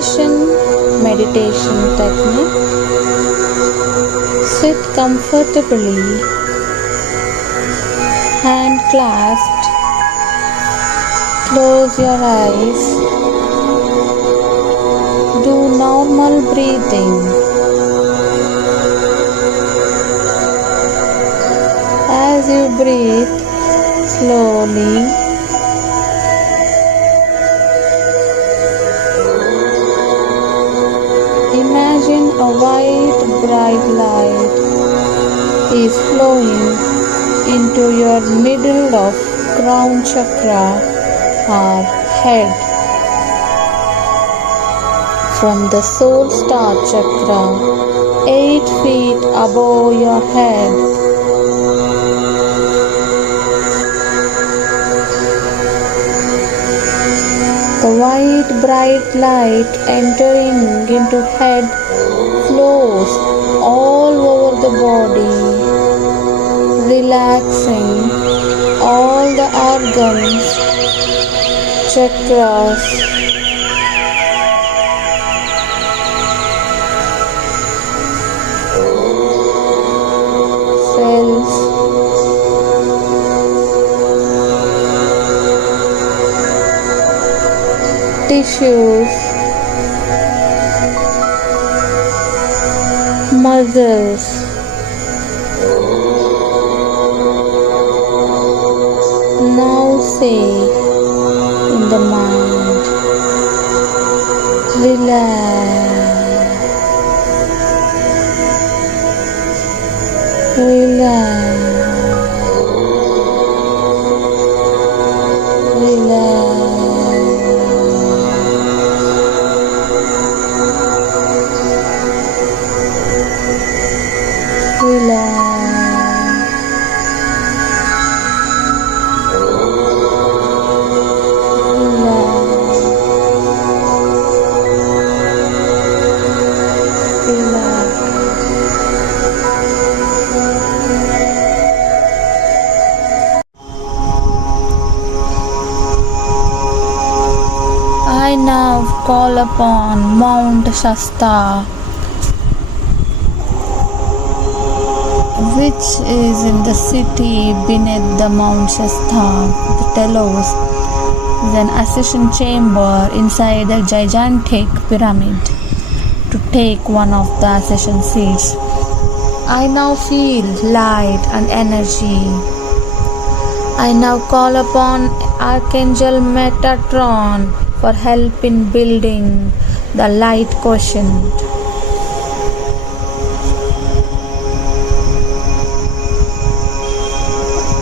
Ascension Meditation technique. Sit comfortably, hand clasped. Close your eyes. Do normal breathing. As you breathe slowly, imagine a white bright light is flowing into your middle of crown chakra or head. From the soul star chakra, 8 feet above your head. The white bright light entering into head flows all over the body, relaxing all the organs, chakras, cells, tissues, muscles, now say in the mind, relax, relax, relax. I now call upon Mount Shasta, which is in the city beneath the Mount Shasta. The telos is an ascension chamber inside the gigantic pyramid to take one of the ascension seats. I now feel light and energy. I now call upon Archangel Metatron for help in building the light quotient.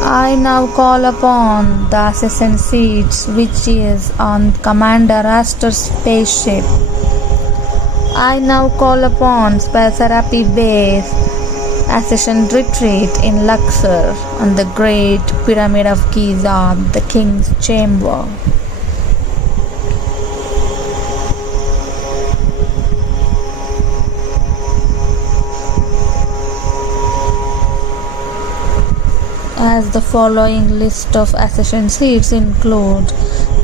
I now call upon the Ascension Seats, which is on Commander Astor's spaceship. I now call upon Space Therapy Base Ascension Retreat in Luxor on the Great Pyramid of Giza, the King's Chamber. As the following list of ascension seats include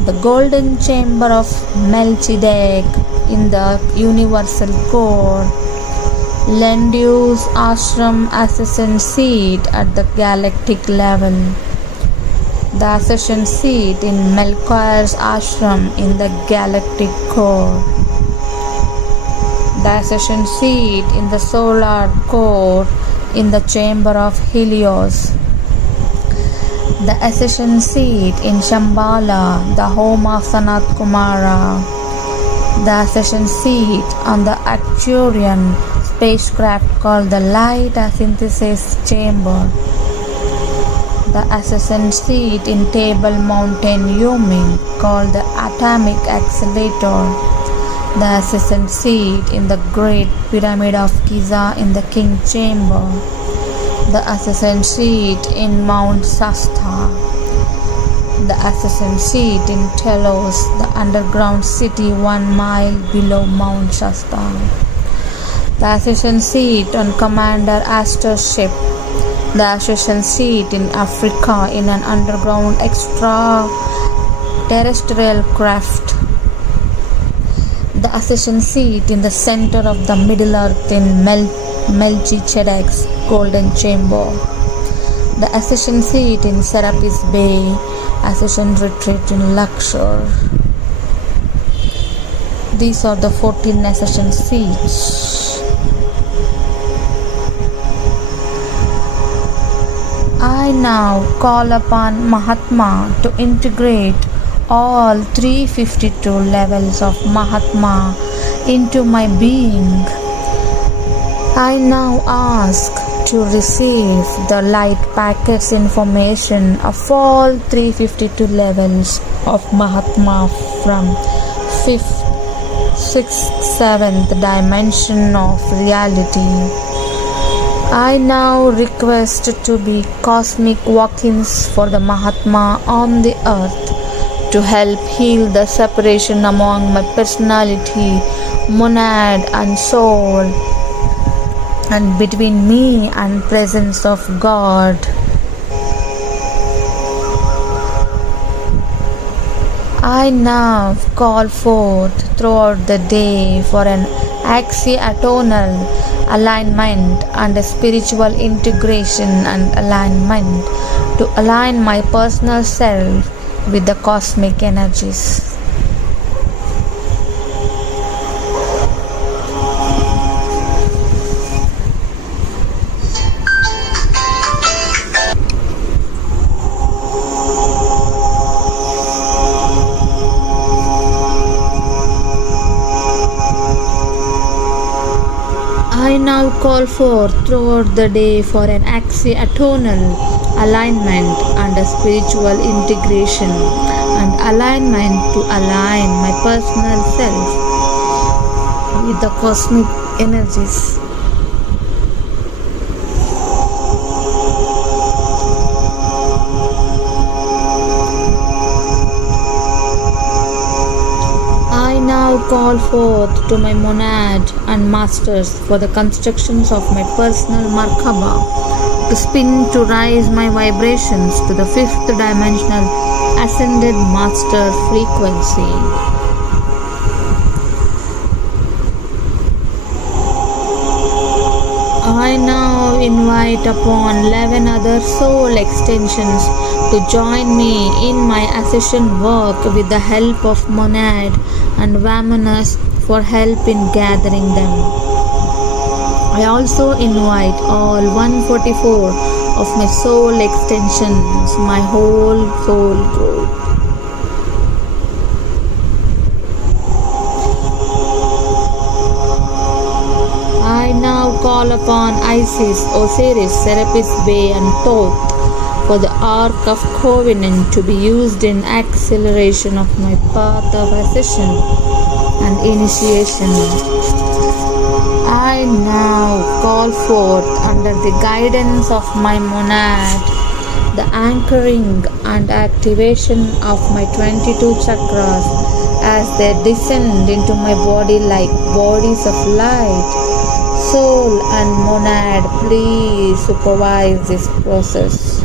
the Golden Chamber of Melchizedek in the Universal Core, Lendu's Ashram Ascension Seat at the galactic level, the Ascension Seat in Melchior's Ashram in the galactic core, the Ascension Seat in the solar core in the chamber of Helios, the Ascension Seat in Shambhala, the home of Sanat Kumara, the Ascension Seat on the Arcturian spacecraft called the Light Synthesis Chamber, the Ascension Seat in Table Mountain, Wyoming called the Atomic Accelerator, the Ascension Seat in the Great Pyramid of Giza in the King Chamber, the Ascension Seat in Mount Shasta, the Ascension Seat in Telos, the underground city 1 mile below Mount Shasta, the Ascension Seat on Commander Astor's ship, the Ascension Seat in Africa in an underground extraterrestrial craft, the Ascension seat in the center of the Middle Earth in Melchizedek's golden chamber. The Ascension seat in Serapis Bay, Ascension retreat in Luxor. These are the 14 Ascension seats. I now call upon Mahatma to integrate all 352 levels of Mahatma into my being. I now ask to receive the light packets information of all 352 levels of Mahatma from 5th, 6th, 7th dimension of reality. I now request to be cosmic walk-ins for the Mahatma on the earth to help heal the separation among my personality, monad and soul, and between me and presence of God. I now call forth throughout the day for an axi-atonal alignment and a spiritual integration and alignment to align my personal self with the cosmic energies. I now call forth throughout the day for an axi-atonal alignment and a spiritual integration and alignment to align my personal self with the cosmic energies. I now call forth to my monad and masters for the constructions of my personal Markaba to spin to rise my vibrations to the 5th dimensional ascended master frequency. I now invite upon 11 other soul extensions to join me in my ascension work with the help of monad and Vamanas for help in gathering them. I also invite all 144 of my soul extensions, my whole soul group. I now call upon Isis, Osiris, Serapis Bey and Thoth for the Ark of Covenant to be used in acceleration of my path of ascension and initiation. I now call forth under the guidance of my monad the anchoring and activation of my 22 chakras as they descend into my body like bodies of light. Soul and monad, please supervise this process.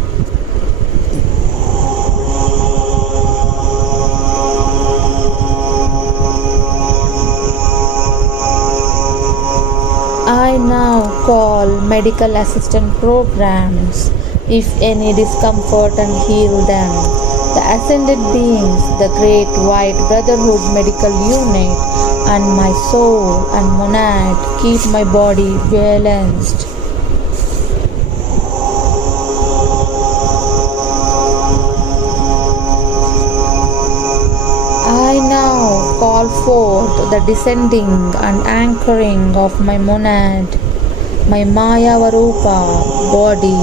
I now call medical assistant programs, if any discomfort, and heal them. The ascended beings, the Great White Brotherhood Medical Unit, and my soul and monad keep my body balanced. I now call forth the descending and anchoring of my monad, my Maya Varupa body,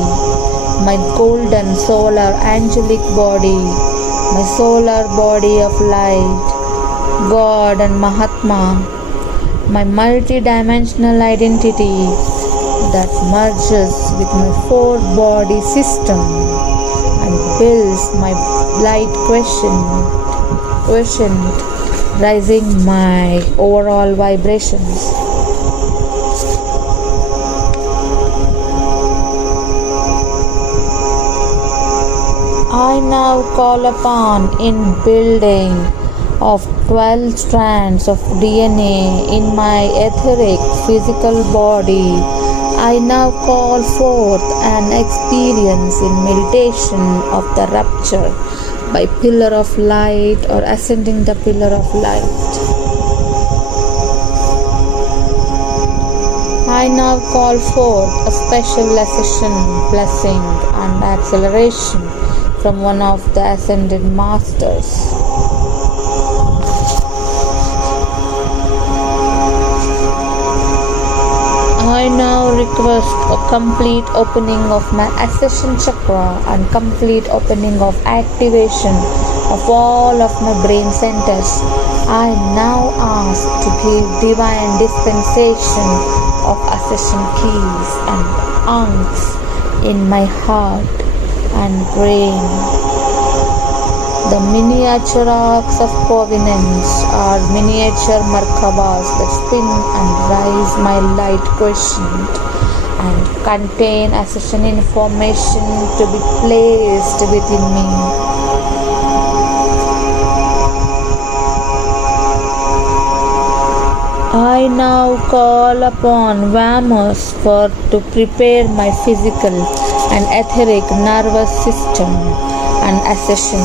my golden solar angelic body, my solar body of light, God and Mahatma, my multi-dimensional identity that merges with my four-body system and builds my light quotient, rising my overall vibrations. I now call upon in building of 12 strands of DNA in my etheric physical body, I now call forth an experience in meditation of the rapture by pillar of light or ascending the pillar of light. I now call forth a special ascension, blessing and acceleration from one of the ascended masters. I now request a complete opening of my Ascension chakra and complete opening of activation of all of my brain centers. I now ask to give divine dispensation of Ascension keys and ankhs in my heart and brain. The miniature arcs of covenants are miniature Merkabas that spin and rise my light quotient and contain Ascension information to be placed within me. I now call upon Vamos to prepare my physical and etheric nervous system and Ascension.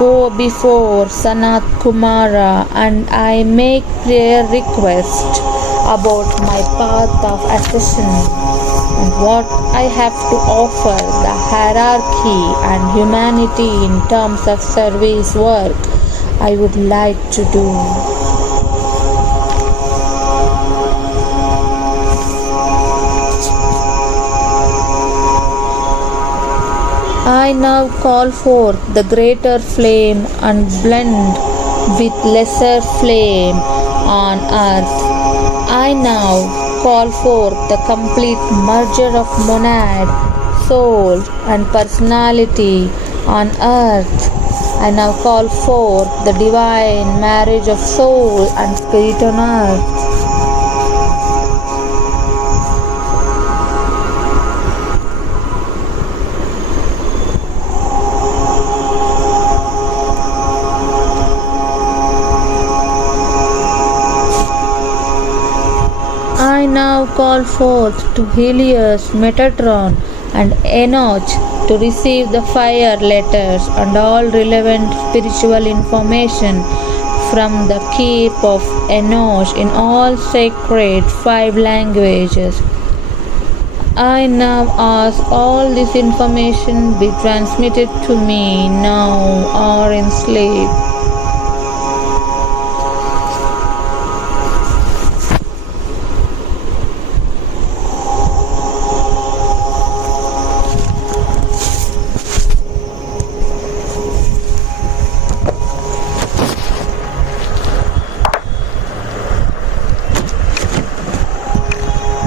Go before Sanat Kumara and I make prayer request about my path of ascension and what I have to offer the hierarchy and humanity in terms of service work I would like to do. I now call forth the greater flame and blend with lesser flame on earth. I now call forth the complete merger of monad, soul and personality on earth. I now call forth the divine marriage of soul and spirit on earth. I now call forth to Helios, Metatron and Enoch to receive the fire letters and all relevant spiritual information from the keep of Enoch in all sacred 5 languages. I now ask all this information be transmitted to me now or in sleep.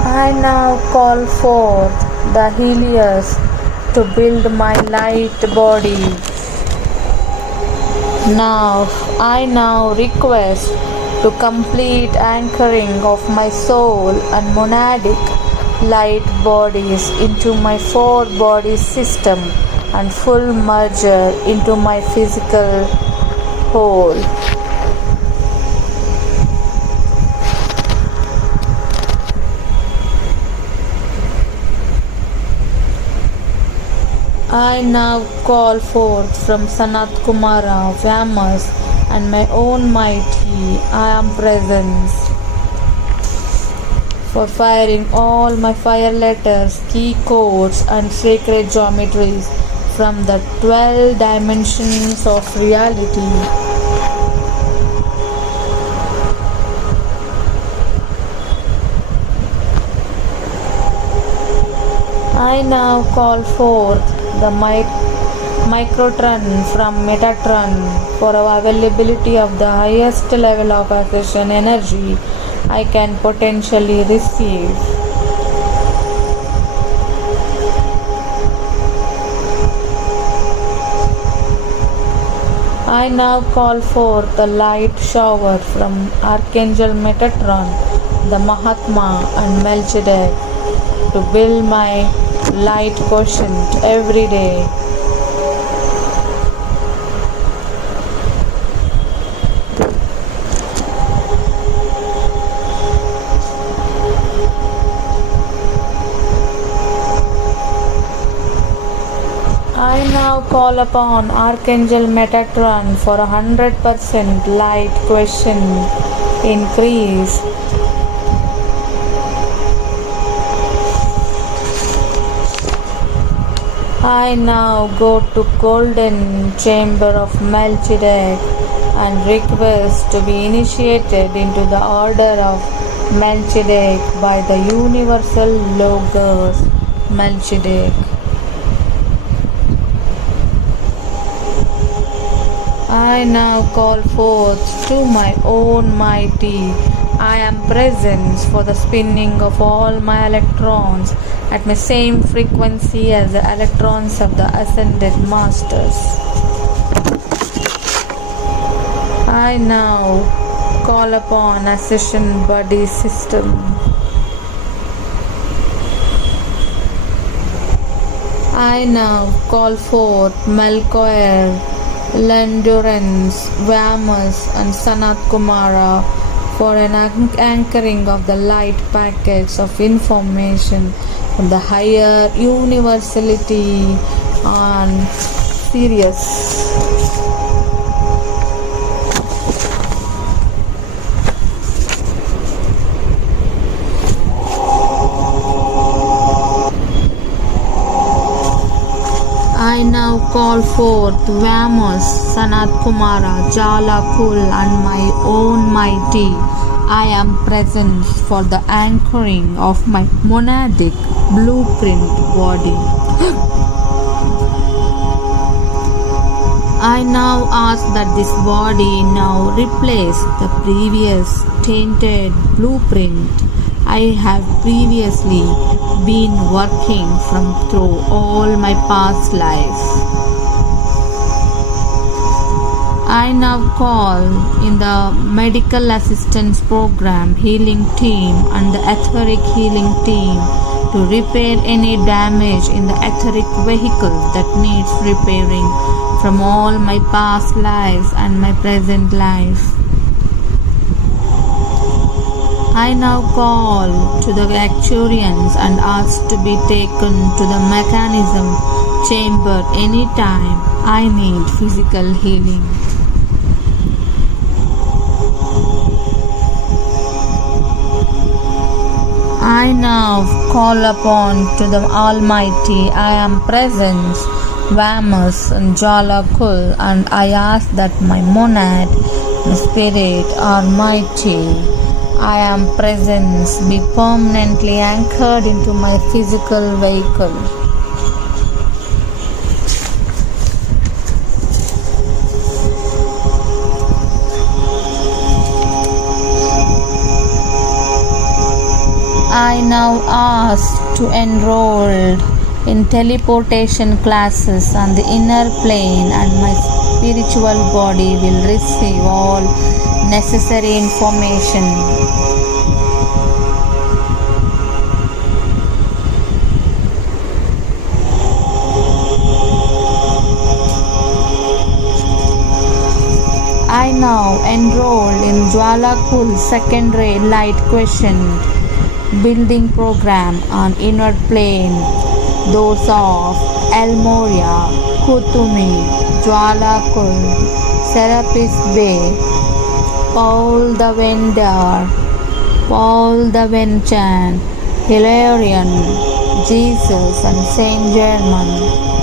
I now call forth the Helios to build my light body. I now request to complete anchoring of my soul and monadic light bodies into my 4-body system and full merger into my physical whole. I now call forth from Sanat Kumara, Vyamas, and my own mighty I am presence for firing all my fire letters, key codes, and sacred geometries from the 12 dimensions of reality. I now call forth the microtron from Metatron for availability of the highest level of ascension energy I can potentially receive. I now call forth the light shower from Archangel Metatron, the Mahatma and Melchizedek to build my light quotient every day. I now call upon Archangel Metatron for 100% light quotient increase. I now go to Golden Chamber of Melchizedek and request to be initiated into the order of Melchizedek by the Universal Logos Melchizedek. I now call forth to my own mighty I am presence for the spinning of all my electrons at my same frequency as the electrons of the ascended masters. I now call upon Ascension Body System. I now call forth Melchior, Lendurance, Vamas and Sanat Kumara for an anchoring of the light packets of information from the higher universality on Sirius. I now call forth Vamos, Sanat Kumara, Jala Kul and my own mighty I am presence for the anchoring of my monadic blueprint body. I now ask that this body now replace the previous tainted blueprint I have previously been working from through all my past lives. I now call in the medical assistance program healing team and the etheric healing team to repair any damage in the etheric vehicle that needs repairing from all my past lives and my present life. I now call to the actuarians and ask to be taken to the mechanism chamber anytime I need physical healing. I now call upon to the Almighty I am presence, Vamos and Jala Kul, and I ask that my monad, my spirit, Almighty I am presence be permanently anchored into my physical vehicle. I now ask to enroll in teleportation classes on the inner plane, and my spiritual body will receive all necessary information. I now enroll in Jwalakul Secondary Light Quotient Building Program on inner plane. Those of El Moria, Kutumi, Jwalakul, Serapis Bay, Paul the Vendor, Paul the Venchan, Hilarion, Jesus and Saint Germain.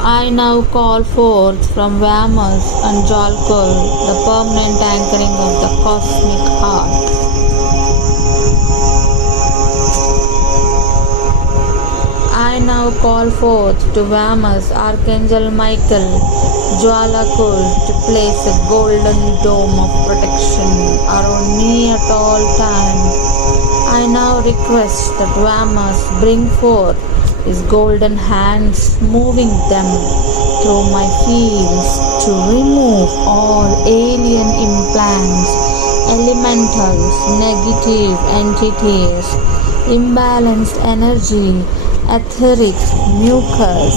I now call forth from Vamos and Jalkul the permanent anchoring of the cosmic heart. I now now call forth to Vamas, Archangel Michael, Jwalakul to place a golden dome of protection around me at all times. I now request that Vamas bring forth his golden hands, moving them through my fields to remove all alien implants, elementals, negative entities, imbalanced energy, etheric mucus.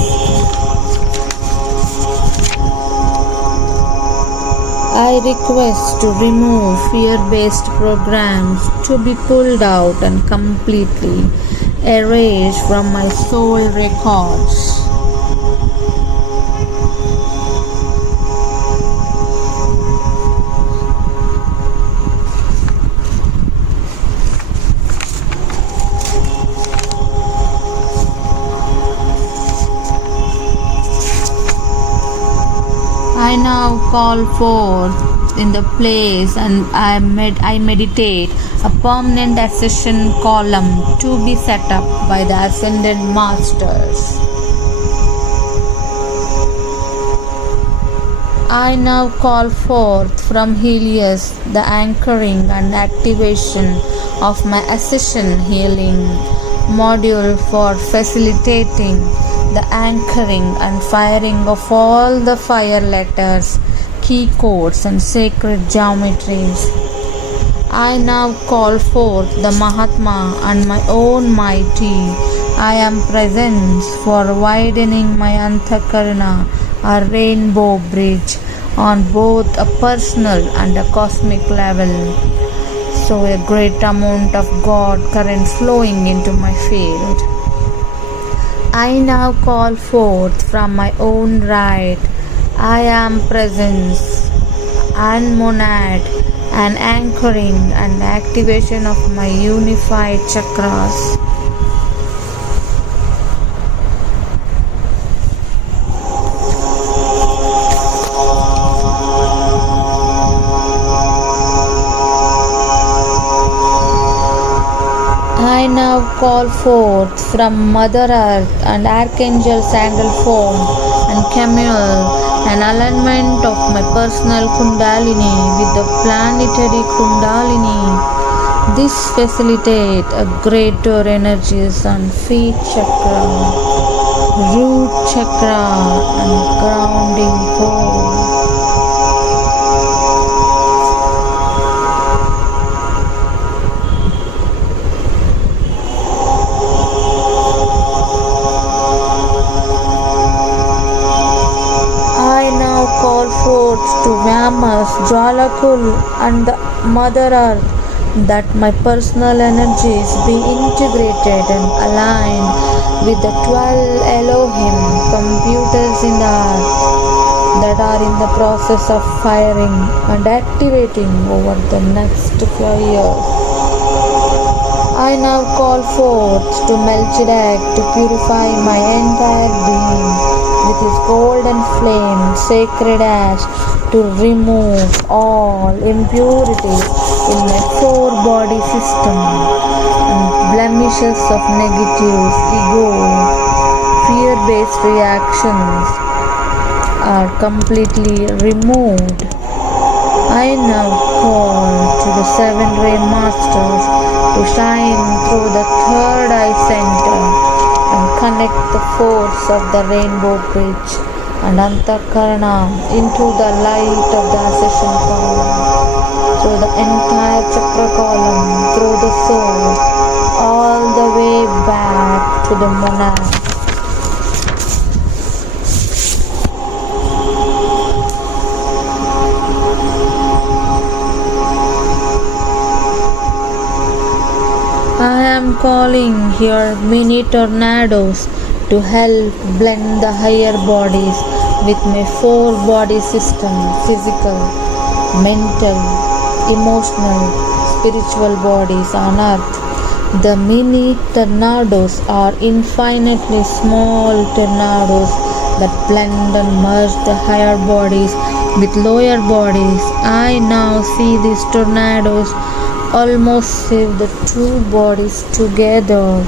I request to remove fear-based programs to be pulled out and completely erased from my soul records. I now call forth in the place and I meditate a permanent Ascension column to be set up by the Ascended Masters. I now call forth from Helios the anchoring and activation of my Ascension healing module for facilitating the anchoring and firing of all the fire letters, key codes and sacred geometries. I now call forth the Mahatma and my own mighty I am presence for widening my Antakarana, a rainbow bridge on both a personal and a cosmic level. So a great amount of God current flowing into my field. I now call forth from my own right, I am presence and monad and anchoring and activation of my unified chakras. I now call forth from Mother Earth and Archangel Sandalphon and Camille an alignment of my personal Kundalini with the planetary Kundalini. This facilitates a greater energies on feet chakra, root chakra and grounding core. Call forth to Vamas, Jwalakul and the Mother Earth that my personal energies be integrated and aligned with the 12 Elohim computers in the earth that are in the process of firing and activating over the next few years. I now call forth to Melchizedek to purify my entire being with his golden flame, sacred ash, to remove all impurities in my four-body system and blemishes of negatives, ego, fear-based reactions are completely removed. I now call to the seven-ray masters to shine through the third eye center and connect the force of the rainbow bridge and Antakarana into the light of the Ascension column, through the entire chakra column, through the soul, all the way back to the monad. I am calling here mini tornadoes to help blend the higher bodies with my four body system, physical, mental, emotional, spiritual bodies on earth. The mini tornadoes are infinitely small tornadoes that blend and merge the higher bodies with lower bodies. I now see these tornadoes almost save the two bodies together.